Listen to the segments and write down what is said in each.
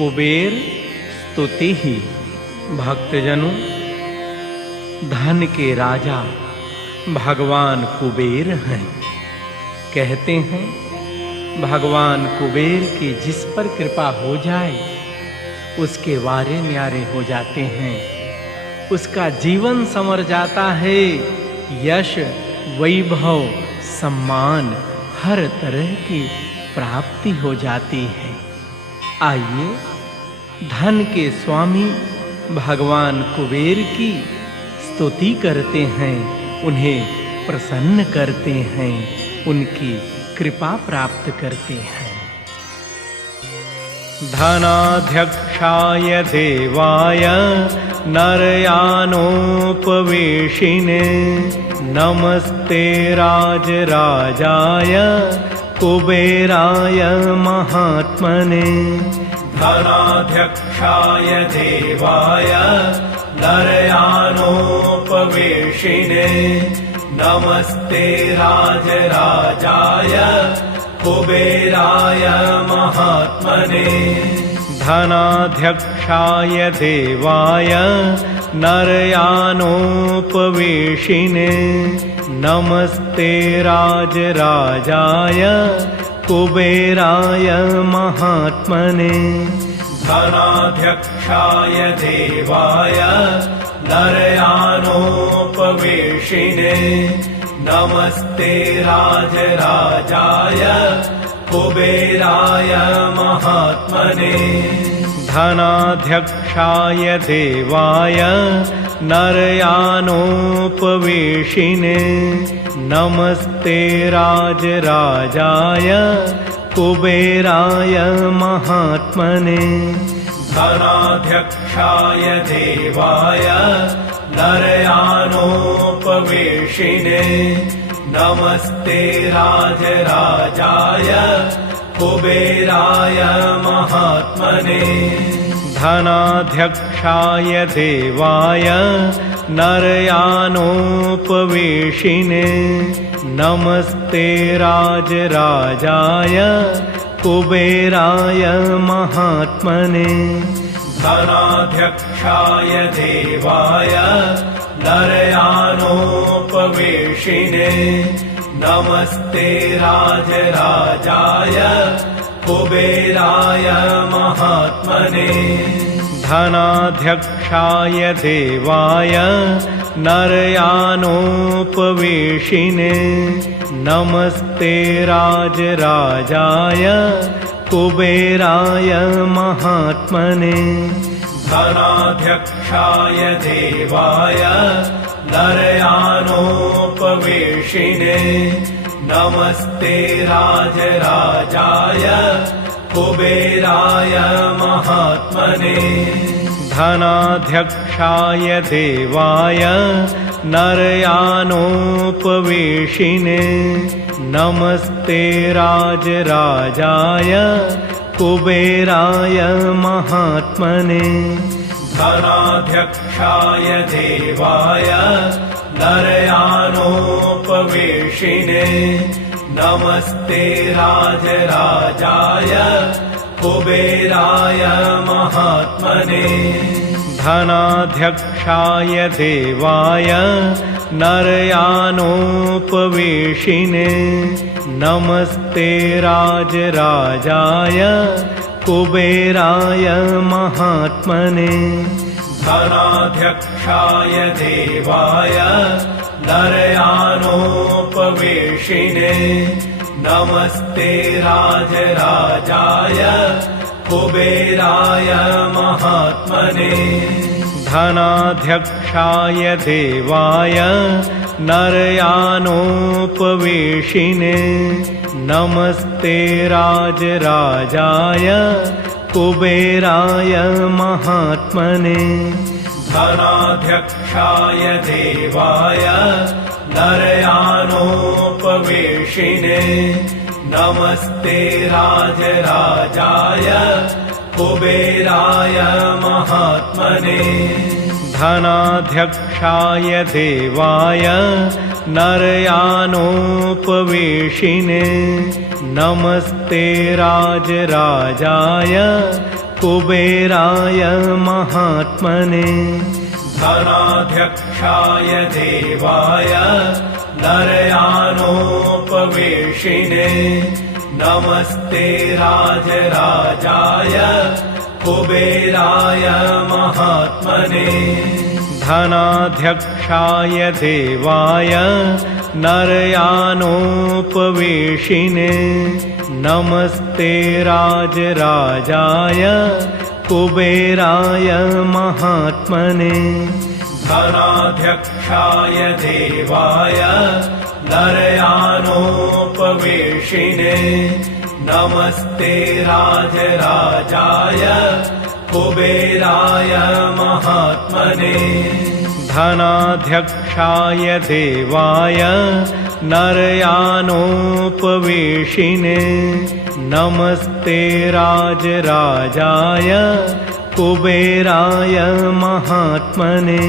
कुबेर स्तुति ही। भक्तजनों, धन के राजा भगवान कुबेर हैं। कहते हैं भगवान कुबेर की जिस पर कृपा हो जाए उसके वारे न्यारे हो जाते हैं, उसका जीवन संवर जाता है। यश, वैभव, सम्मान हर तरह की प्राप्ति हो जाती है। आइए धन के स्वामी भगवान कुबेर की स्तुति करते हैं, उन्हें प्रसन्न करते हैं, उनकी कृपा प्राप्त करते हैं। धनाध्यक्षाय देवाय नरयानोपवेशिने नमस्ते राजराजाय कुबेराय महात्मने। धनाध्यक्षाय देवाय नरयानोपवेशिने नमस्ते राजराजाय कुबेराय महात्मने। धनाध्यक्षाय देवाय नरयानोपवेशिने नमस्ते राजराजाय कुबेराय महात्मने। धनाध्यक्षाय देवाय नरयानोपवेशिने नमस्ते राजराजाय कुबेराय महात्मने। धनाध्यक्षाय देवाय नरयानोपवेशिने नमस्ते राजराजाय कुबेराय महात्मने। धनाध्यक्षाय देवाय नरयानोपवेशिने नमस्ते राजराजाय कुबेराय महात्मने। धनाध्यक्षाय देवाय नरयानोपवेशिने नमस्ते राजराजाय कुबेराय महात्मने। धनाध्यक्षाय देवाय नरयानोपवेशिने नमस्ते राजराजाय कुबेराय महात्मने। धनाध्यक्षाय देवाय नरयानोपवेशिने नमस्ते राजराजाय कुबेराय महात्मने। धनाध्यक्षाय देवाय नरयानोपवेशिने नमस्ते राजराजाय कुबेराय महात्मने। धनाध्यक्षाय देवाय नरयानोपवेशिने नमस्ते राजराजाय कुबेराय महात्मने। धनाध्यक्षाय देवाय नरयानोपवेशिने नमस्ते राजराजाय कुबेराय महात्मने। धनाध्यक्षाय देवाय नरयानोपवेशिने नमस्ते राजराजाय कुबेराय महात्मने। धनाध्यक्षाय देवाय नरयानोपवेशिने नमस्ते राजराजाय कुबेराय महात्मने। धनाध्यक्षाय देवाय नरयानोपवेशिने नमस्ते राजराजाय कुबेराय महात्मने। धनाध्यक्षाय देवाय नरयानोपवेशिने नमस्ते राजराजाय कुबेराय महात्मने। धनाध्यक्षाय देवाय नरयानोपवेशिने नमस्ते राजराजाय कुबेराय महात्मने धनाध्यक्षाय देवाय नरयानोपवेशिने नमस्ते राजराजाय कुबेराय महात्मने धनाध्यक्षाय देवाय नरयानोपवेशिने नमस्ते राजराजाय कुबेराय महात्मने धनाध्यक्षाय देवाय नरयानोपवेशिने नमस्ते राजराजाय कुबेराय महात्मने धनाध्यक्षाय देवाय नरयानोपवेशिने नमस्ते राजराजाय कुबेराय महात्मने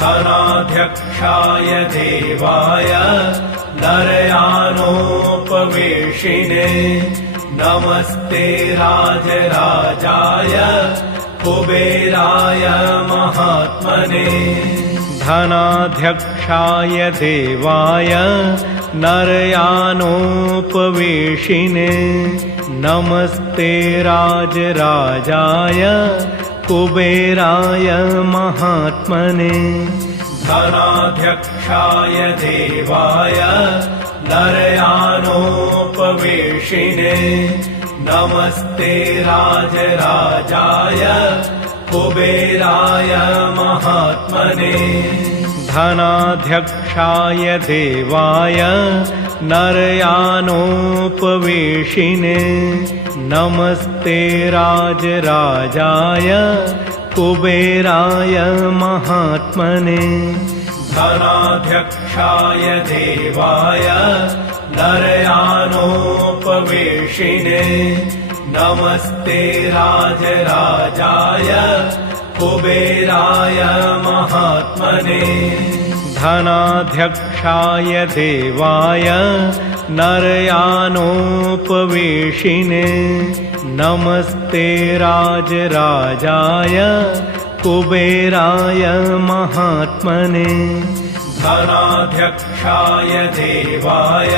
धनाध्यक्षाय देवाय नरयानोपवेशिने नमस्ते राजराजाय कुबेराय महात्मने धनाध्यक्षाय देवाय नरयानोपवेशिने नमस्ते राजराजाय कुबेराय महात्मने धनाध्यक्षाय देवाय नरयानोपवेशिने नमस्ते राजराजाय कुबेराय महात्मने धनाध्यक्षाय देवाय नरयानोपवेशिने नमस्ते राजराजाय कुबेराय महात्मने धनाध्यक्षाय देवाय नरयानोपवेशिने नमस्ते राजराजाय कुबेराय महात्मने धनाध्यक्षाय देवाय नरयानोपवेशिने नमस्ते राजराजाय कुबेराय महात्मने धनाध्यक्षाय देवाय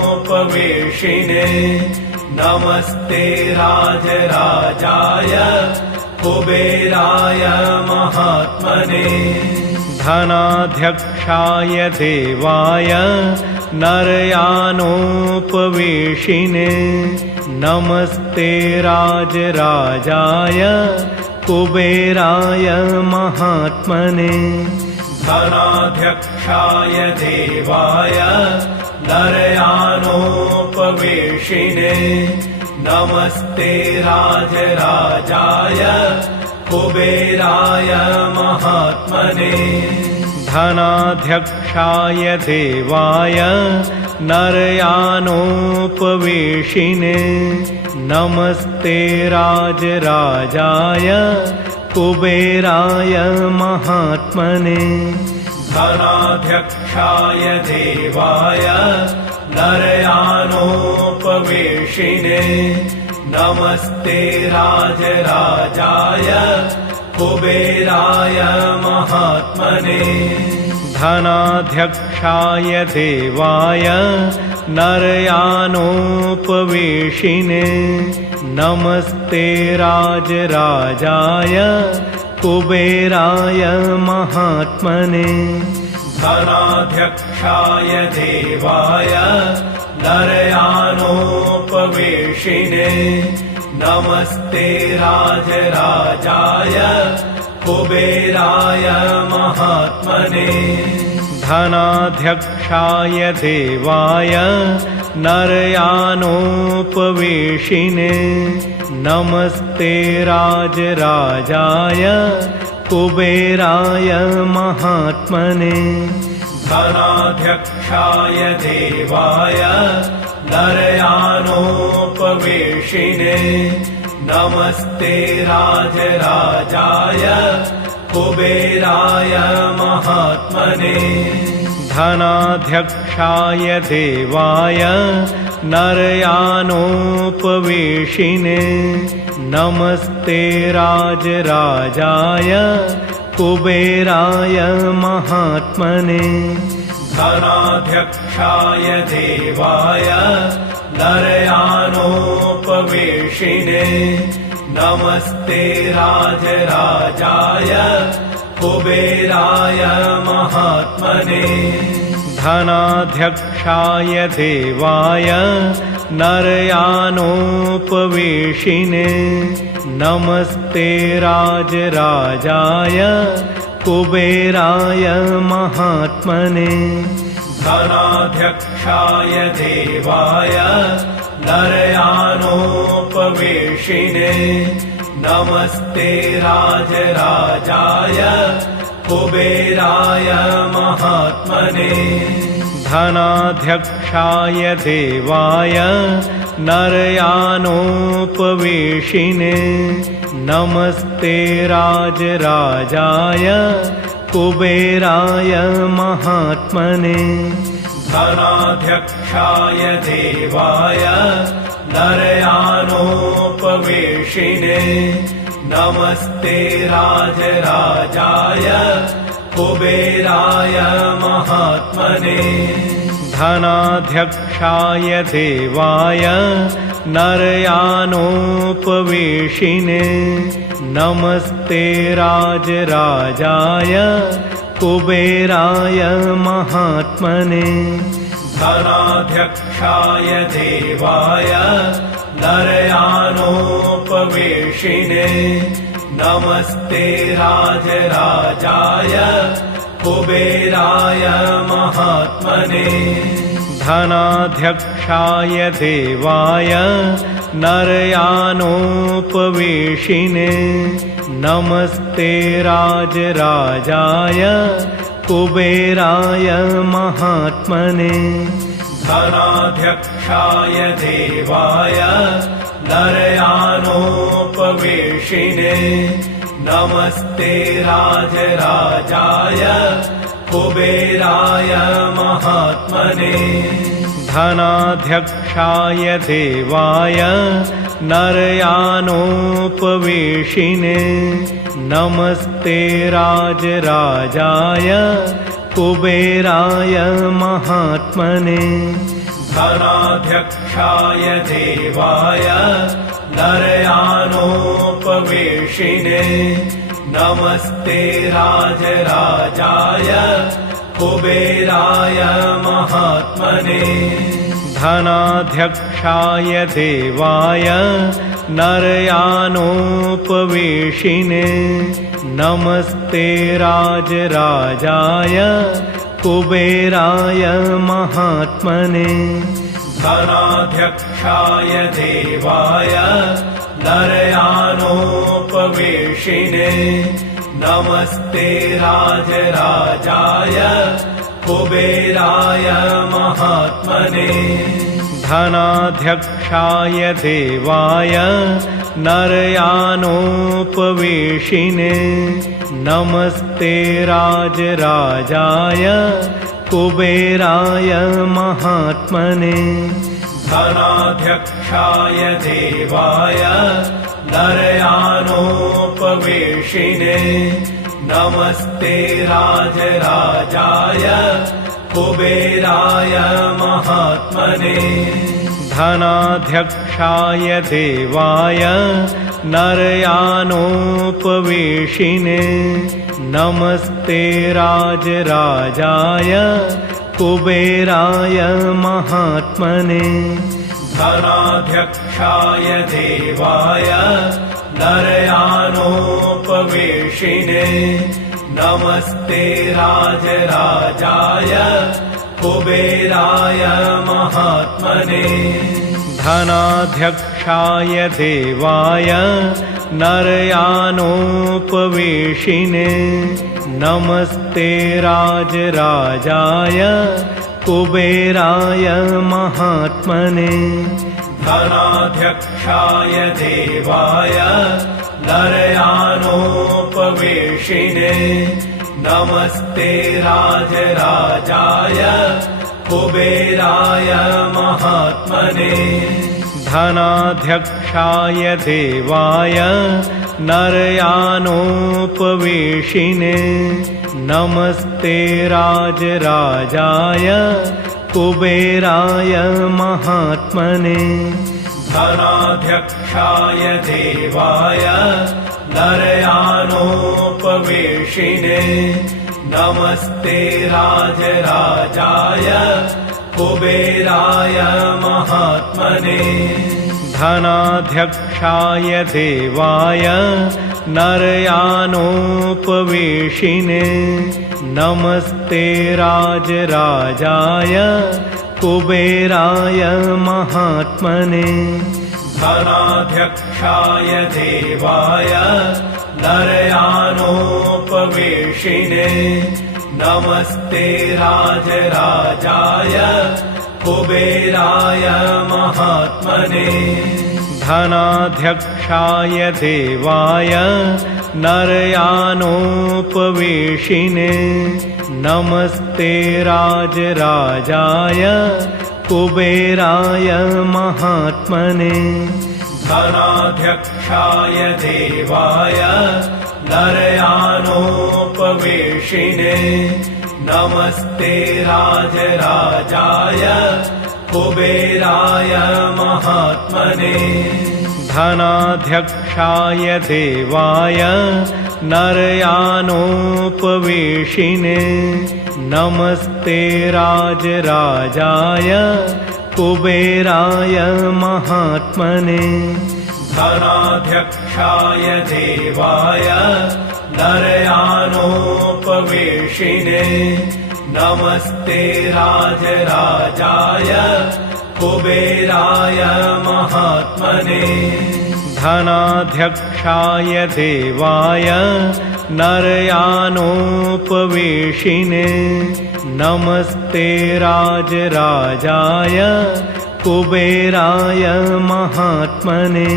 नरयानोपवेशिने नमस्ते राजराजाय कुबेराय महात्मने धनाध्यक्षाय देवाय नरयानोपवेशिने नमस्ते राजराजाय कुबेराय महात्मने धनाध्यक्षाय देवाय नरयानोपवेशिने नमस्ते राजराजाय कुबेराय महात्मने धनाध्यक्षाय देवाय नरयानोपवेशिने नमस्ते राजराजाय कुबेराय महात्मने धनाध्यक्षाय देवाय नरयानोपवेशिने नमस्ते राजराजाय कुबेराय महात्मने धनाध्यक्षाय देवाय नरयानोपवेशिने नमस्ते राजराजाय कुबेराय महात्मने धनाध्यक्षाय देवाय नरयानोपवेशिने नमस्ते राजराजाय कुबेराय महात्मने धनाध्यक्षाय देवाय नरयानोपवेशिने नमस्ते राजराजाय कुबेराय महात्मने धनाध्यक्षाय देवाय नरयानोपवेशिने नमस्ते राजराजाय कुबेराय महात्मने धनाध्यक्षाय देवाय नरयानोपवेशिने नमस्ते राजराजाय कुबेराय महात्मने धनाध्यक्षाय देवाय नरयानोपवेशिने नमस्ते राजराजाय कुबेराय महात्मने धनाध्यक्षाय देवाय नरयानोपवेशिने नमस्ते राजराजाय कुबेराय महात्मने धनाध्यक्षाय देवाय नरयानोपवेशिने नमस्ते राजराजाय कुबेराय महात्मने धनाध्यक्षाय देवाय नरयानोपवेशिने नमस्ते राजराजाय कुबेराय महात्मने धनाध्यक्षाय देवाय नरयानोपवेशिने नमस्ते राजराजाय कुबेराय महात्मने धनाध्यक्षाय देवाय नरयानोपवेशिने नमस्ते राजराजाय कुबेराय महात्मने धनाध्यक्षाय देवाय नरयानोपवेशिने नमस्ते राजराजाय कुबेराय महात्मने धनाध्यक्षाय देवाय नरयानोपवेशिने नमस्ते राजराजाय कुबेराय महात्मने धनाध्यक्षाय देवाय नरयानोपवेशिने नमस्ते राजराजाय कुबेराय महात्मने धनाध्यक्षाय देवाय नरयानोपवेशिने नमस्ते राजराजाय कुबेराय महात्मने धनाध्यक्षाय देवाय नरयानोपवेशिने नमस्ते राजराजाय कुबेराय महात्मने धनाध्यक्षाय देवाय नरयानोपवेशिने नमस्ते राजराजाय कुबेराय महात्मने धनाध्यक्षाय देवाय नरयानोपवेशिने नमस्ते राजराजाय कुबेराय महात्मने धनाध्यक्षाय देवाय नरयानोपवेशिने नमस्ते राजराजाय कुबेराय महात्मने धनाध्यक्षाय देवाय नरयानोपवेशिने नमस्ते राजराजाय कुबेराय महात्मने धनाध्यक्षाय देवाय नरयानोपवेशिने नमस्ते राजराजाय कुबेराय महात्मने धनाध्यक्षाय देवाय नरयानोपवेशिने नमस्ते राजराजाय कुबेराय महात्मने धनाध्यक्षाय देवाय नरयानोपवेशिने नमस्ते राजराजाय कुबेराय महात्मने धनाध्यक्षाय देवाय नरयानोपवेशिने नमस्ते राजराजाय कुबेराय महात्मने धनाध्यक्षाय देवाय नरयानोपवेशिने नमस्ते राजराजाय कुबेराय महात्मने धनाध्यक्षाय देवाय नरयानोपवेशिने नमस्ते राजराजाय कुबेराय महात्मने धनाध्यक्षाय देवाय नरयानोपवेशिने नमस्ते राजराजाय कुबेराय महात्मने धनाध्यक्षाय देवाय नरयानोपवेशिने नमस्ते राजराजाय कुबेराय महात्मने धनाध्यक्षाय देवाय नरयानोपवेशिने नमस्ते राजराजाय कुबेराय महात्मने धनाध्यक्षाय देवाय नरयानोपवेशिने नमस्ते राजराजाय कुबेराय महात्मने धनाध्यक्षाय देवाय नरयानोपवेशिने नमस्ते राजराजाय कुबेराय महात्मने धनाध्यक्षाय देवाय नरयानोपवेशिने नमस्ते राजराजाय कुबेराय महात्मने धनाध्यक्षाय देवाय नरयानोपवेशिने नमस्ते राजराजाय कुबेराय महात्मने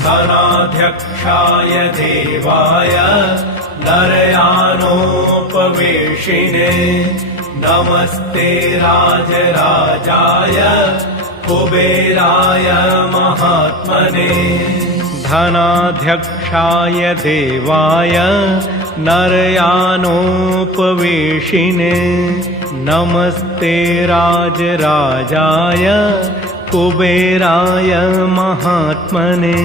धनाध्यक्षाय देवाय नरयानोपवेशिने नमस्ते राजराजाय कुबेराय महात्मने धनाध्यक्षाय देवाय नरयानोपवेशिने नमस्ते राजराजाय कुबेराय महात्मने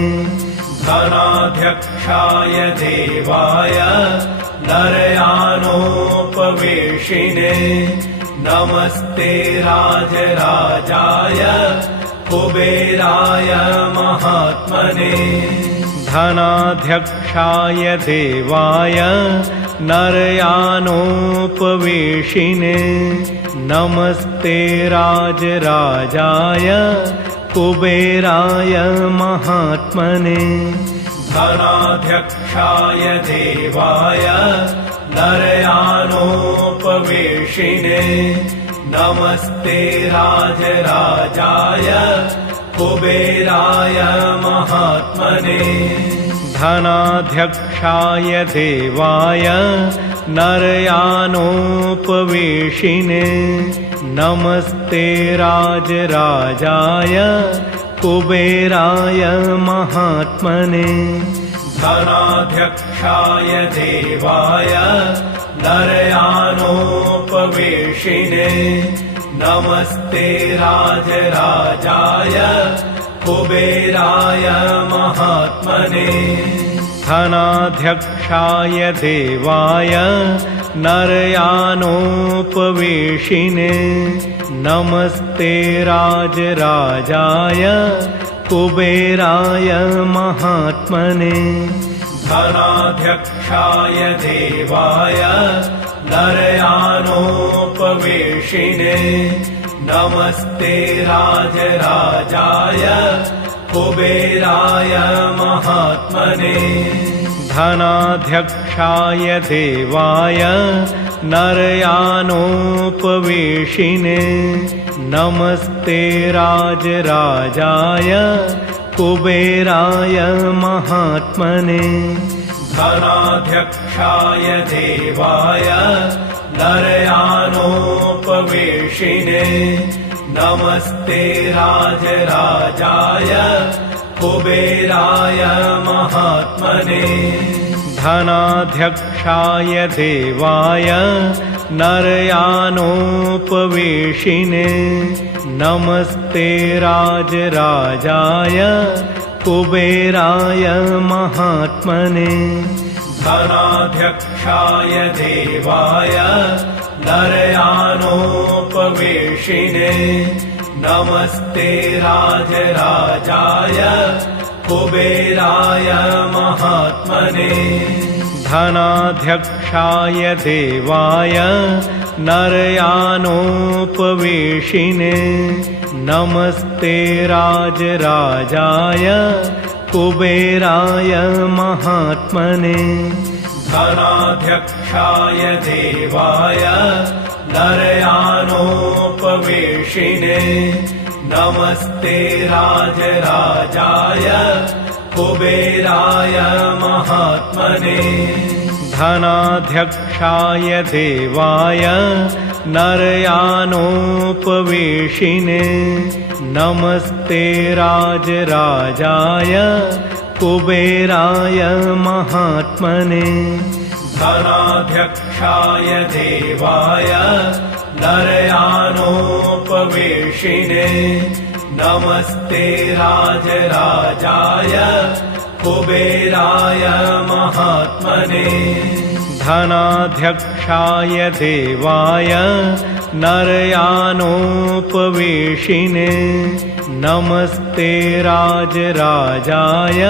धनाध्यक्षाय देवाय नरयानोपवेशिने नमस्ते राजराजाय कुबेराय महात्मने धनाध्यक्षाय देवाय नरयानोपवेशिने नमस्ते राजराजाय कुबेराय महात्मने धनाध्यक्षाय देवाय नरयानोपवेशिने नमस्ते राजराजाय कुबेराय महात्मने धनाध्यक्षाय देवाय नरयानोपवेशिने नमस्ते राजराजाय कुबेराय महात्मने धनाध्यक्षाय देवाय नरयानोपवेशिने नमस्ते राजराजाय कुबेराय महात्मने धनाध्यक्षाय देवाय नरयानोपवेशिने नमस्ते राजराजाय कुबेराय महात्मने धनाध्यक्षाय देवाय नरयानोपवेशिने नमस्ते राजराजाय कुबेराय महात्मने धनाध्यक्षाय देवाय नरयानोपवेशिने नमस्ते राजराजाय कुबेराय महात्मने धनाध्यक्षाय देवाय नरयानोपवेशिने नमस्ते राजराजाय कुबेराय महात्मने धनाध्यक्षाय देवाय नरयानोपवेशिने नमस्ते राजराजाय कुबेराय महात्मने धनाध्यक्षाय देवाय नरयानोपवेशिने नमस्ते राजराजाय कुबेराय महात्मने धनाध्यक्षाय देवाय नरयानोपवेशिने नमस्ते राजराजाय कुबेराय महात्मने धनाध्यक्षाय देवाय नरयानोपवेशिने नमस्ते राजराजाय कुबेराय महात्मने धनाध्यक्षाय देवाय नरयानोपवेशिने नमस्ते राजराजाय कुबेराय महात्मने धनाध्यक्षाय देवाय नरयानोपवेशिने नमस्ते राजराजाय कुबेराय महात्मने धनाध्यक्षाय देवाय नरयानोपवेशिने नमस्ते राजराजाय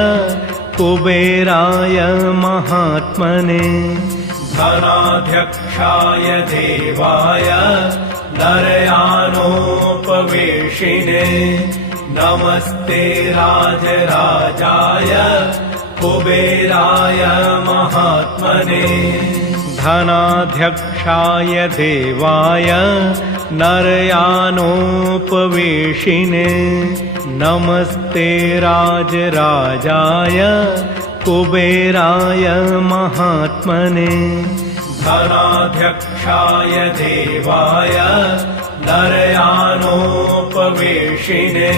कुबेराय महात्मने धनाध्यक्षाय देवाय नरयानोपवेशिने नमस्ते राजराजाय कुबेराय महात्मने धनाध्यक्षाय देवाय नरयानोपवेशिने नमस्ते राजराजाय कुबेराय महात्मने धनाध्यक्षाय देवाय नरयानोपवेशिने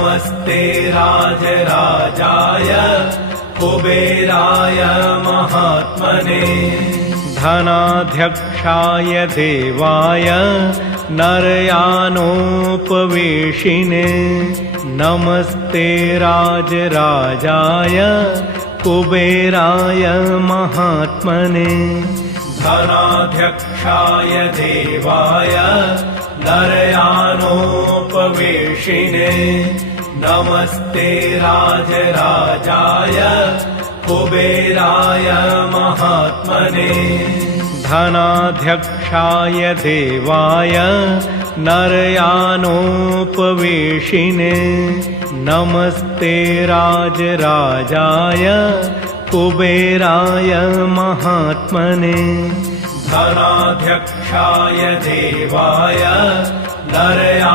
नमस्ते राजराजाय कुबेराय महात्मने धनाध्यक्षाय देवाय नरयानोपवेशिने नमस्ते राजराजाय कुबेराय महात्मने धनाध्यक्षाय देवाय नरयानोपवेशिने नमस्ते राजराजाय कुबेराय महात्मने धनाध्यक्षाय देवाय नरयानोपवेशिने नमस्ते राजराजाय कुबेराय महात्मने धनाध्यक्षाय देवाय नरयानोपवेशिने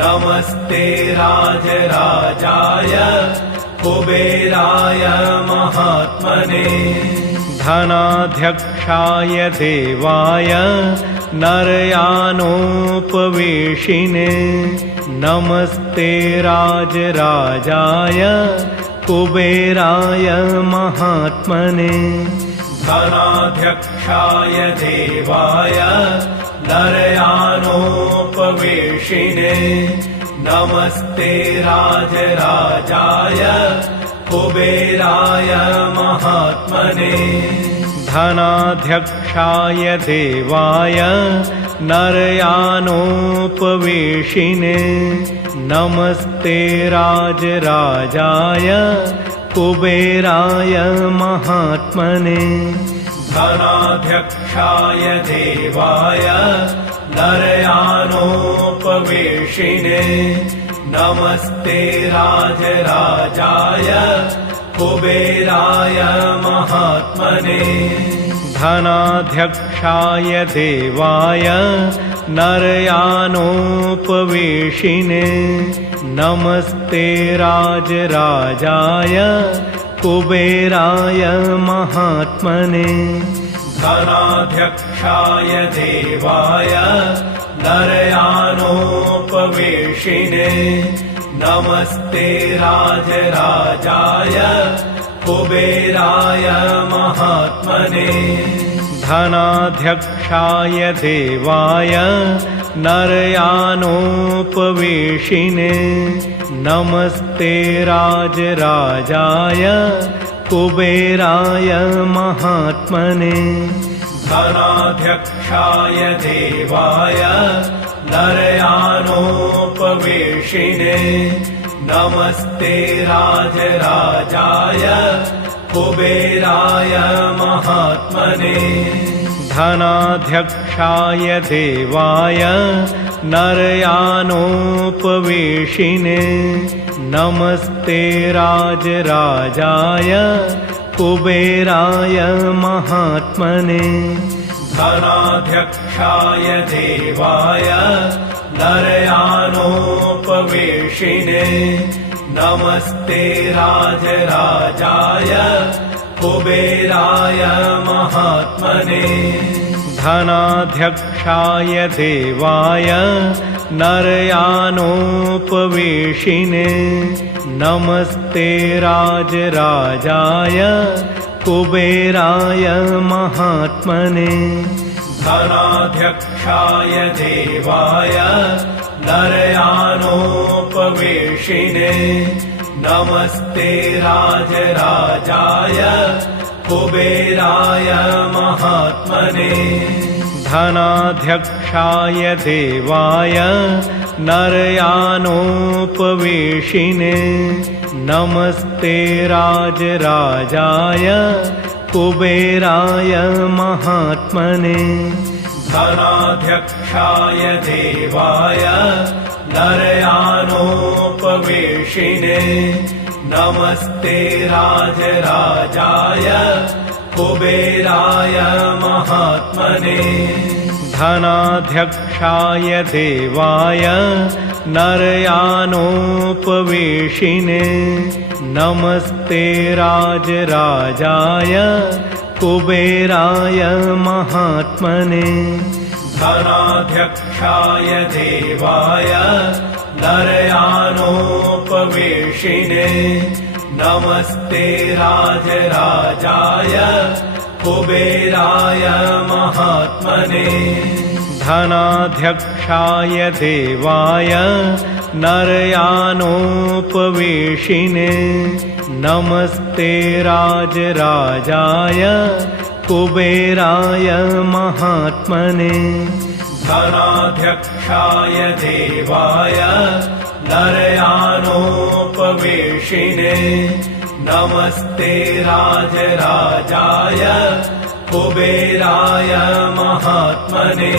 नमस्ते राजराजाय कुबेराय महात्मने धनाध्यक्षाय देवाय नरयानोपवेशिने नमस्ते राजराजाय कुबेराय महात्मने धनाध्यक्षाय देवाय नरयानोपवेशिने नमस्ते राजराजाय कुबेराय महात्मने धनाध्यक्षाय देवाय नरयानोपवेशिने नमस्ते राजराजाय कुबेराय महात्मने धनाध्यक्षाय देवाय नरयानोपवेशिने नमस्ते राजराजाय कुबेराय महात्मने धनाध्यक्षाय देवाय नरयानोपवेशिने नमस्ते राजराजाय कुबेराय महात्मने धनाध्यक्षाय देवाय नरयानोपवेशिने नमस्ते राजराजाय कुबेराय महात्मने धनाध्यक्षाय देवाय नरयानोपवेशिने नमस्ते राजराजाय कुबेराय महात्मने धनाध्यक्षाय देवाय नरयानोपवेशिने नमस्ते राजराजाय कुबेराय महात्मने धनाध्यक्षाय देवाय नरयानोपवेशिने नमस्ते राजराजाय कुबेराय महात्मने धनाध्यक्षाय देवाय नरयानोपवेशिने नमस्ते राजराजाय कुबेराय महात्मने धनाध्यक्षाय देवाय नरयानोपवेशिने नमस्ते राजराजाय कुबेराय महात्मने धनाध्यक्षाय देवाय नरयानोपवेशिने नमस्ते राजराजाय कुबेराय महात्मने धनाध्यक्षाय देवाय नरयानोपवेशिने नमस्ते राजराजाय कुबेराय महात्मने धनाध्यक्षाय देवाय नरयानोपवेशिने नमस्ते राजराजाय कुबेराय महात्मने धनाध्यक्षाय देवाय नरयानोपवेशिने नमस्ते राजराजाय कुबेराय महात्मने धनाध्यक्षाय देवाय नरयानोपवेशिने नमस्ते राजराजाय कुबेराय महात्मने धनाध्यक्षाय देवाय नरयानोपवेशिने नमस्ते राजराजाय कुबेराय महात्मने धनाध्यक्षाय देवाय नरयानोपवेशिने नमस्ते राजराजाय कुबेराय महात्मने